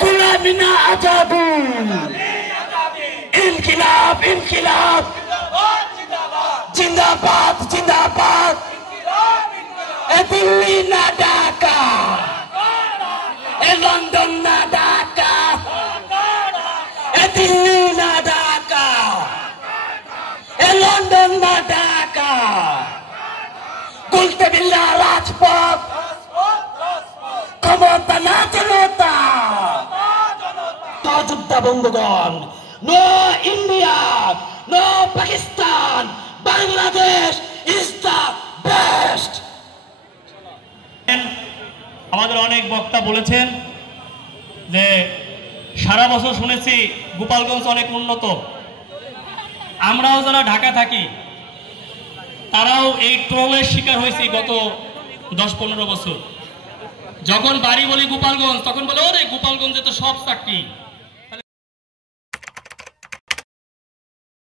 गुलामी ना आजादी इनकिलाब इनकिलाब जिंदाबाद जिंदाबाद ए दिल्ली ना ढाका ए लंदन ना ढाका ए दिल्ली ना ढाका ए लंदन ना ढाका कुलते बिल्ला राजपथ ক্ষমতা না জনতা যোদ্ধা বন্ধুগণ no India no Pakistan Bangladesh is the best. আমাদের অনেক বক্তা বলেছেন যে সারা বছর শুনেছি গোপালগঞ্জ অনেক উন্নত, আমরাও যারা ঢাকা থাকি তারাও এই ট্রোলের শিকার হয়েছি গত 10-15 বছর। যখন বাড়ি বলি গোপালগঞ্জ তখন বলে ওরে গোপালগঞ্জে তো সব চাকরি,